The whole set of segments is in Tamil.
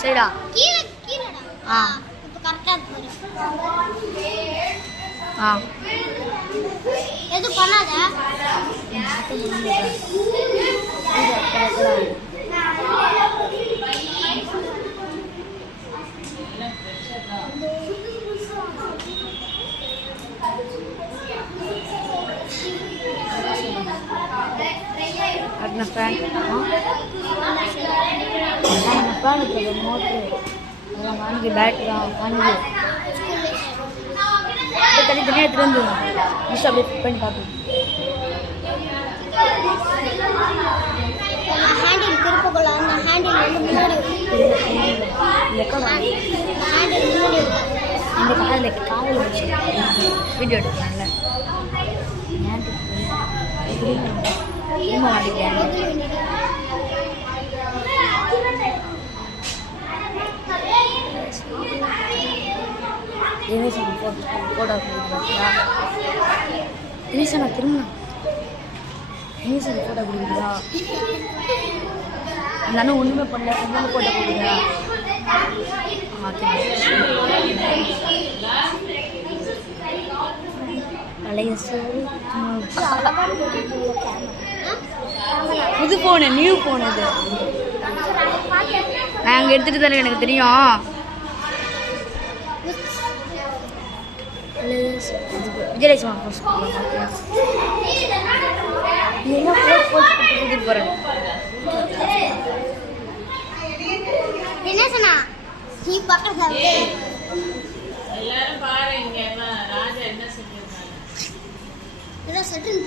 சரிடா. கீழே கீழடா. இப்போ கரெக்டா இருக்கு. எது பண்ணாத. अपना फैन मोटर मान के बैठ रहा मान के तनी तनी எடுத்து மிஸ் அப்படியே ஃபிட் பண்ணி பாப்போம். ஹேண்டில் திருப்பக்குள்ள அந்த ஹேண்டில் வந்து முன்னாடி லெக்கடா ஹேண்டில் முன்னாடி இந்த காலில் வச்சு வீடியோ எடுக்கலாம்ல. ஏன் மாட்டிட்டேன் ஃபோட்டோ தினேசனா திரும்ப தினேசன் ஃபோட்டோ கொடுக்குறா அந்த அண்ணன் ஒன்றுமே பண்ணல ஒன்றுமே ஃபோட்டோ கொடுக்குறா. பழைய சோறு புது ஃபோனு நியூ ஃபோன் அது நான் அங்கே எடுத்துகிட்டு தானே எனக்கு தெரியும். விஜயலட்சுமி கூட்டிட்டு போறேன். என்ன சொன்னா நீ பக்கத்துல எல்லாரும் பாருங்க ராஜா என்ன செஞ்சிருக்காங்க. இத செட்டில்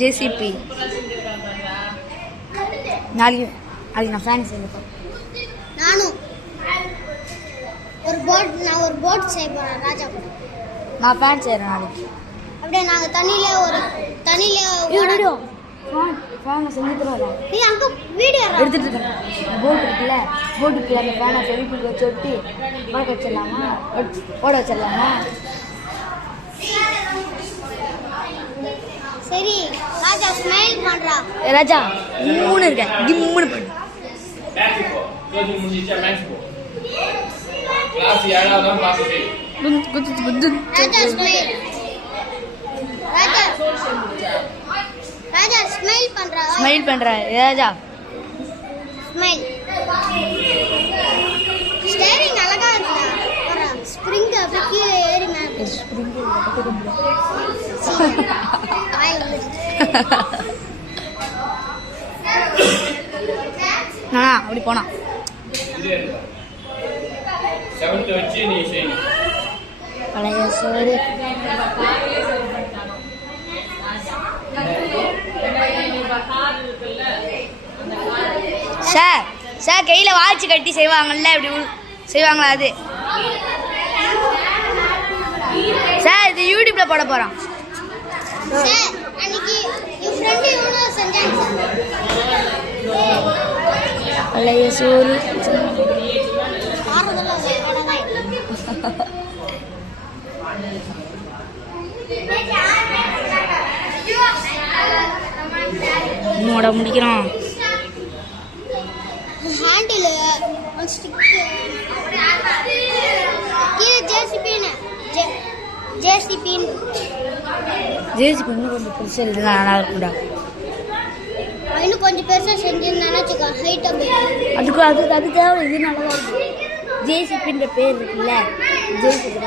ஜேசிபி நாளைக்கு நான் ஃபேன் செய்யணும். நானும் ஒரு போட் செய்ய போறேன் ராஜா கூட. நான் ஃபேன் செய்கிறேன் நாளைக்கு. அப்படியே நாங்கள் தண்ணியில ஃபேனை செஞ்சு தருவோம். நீ அங்கே வீடியோ எடுத்துட்டு இருக்கேன். போட் இருக்குல்ல போட்டுக்கு அந்த ஃபேனை செவிக்குள்ள வச்சு ஒட்டி ஓட வச்சிடலாமா ஓட வச்சிடலாமா? சரி ராஜா ஸ்மைல் பண்றா. ராஜா மூணு இருக்கேன் கிம்முன்னு பண்ணு. ராஜா ஸ்மைல் ராஜா ஸ்மைல் பண்றா. ஸ்மைல் பண்றா ராஜா ஸ்மைல். ஸ்டேரிங் அழகா இருக்குடா. ஸ்ப்ரிங் அப்படியே கீழே ஏறி மேல ஸ்ப்ரிங் அப்படி போனா பழைய சோறு சார் சார் கையில் வாட்ச் கட்டி செய்வாங்கல்ல இப்படி செய்வாங்களா அது சார் இது யூடியூப்ல போட போறோம். பழைய சோறு இன்னோட முடிக்கிறோம். ஹேண்டில் ஜேசிபி இன்னும் கொஞ்சம் பெருசாக இருந்தால் நல்லா இருக்கும்டா. இன்னும் கொஞ்சம் பெருசாக செஞ்சிருந்தானே ஹைட்டாக அதுக்கு அது தேவை. இது நல்லா தான் இருக்குது. ஜேசிபின்ற பேர் இருக்குல்ல ஜேசிபி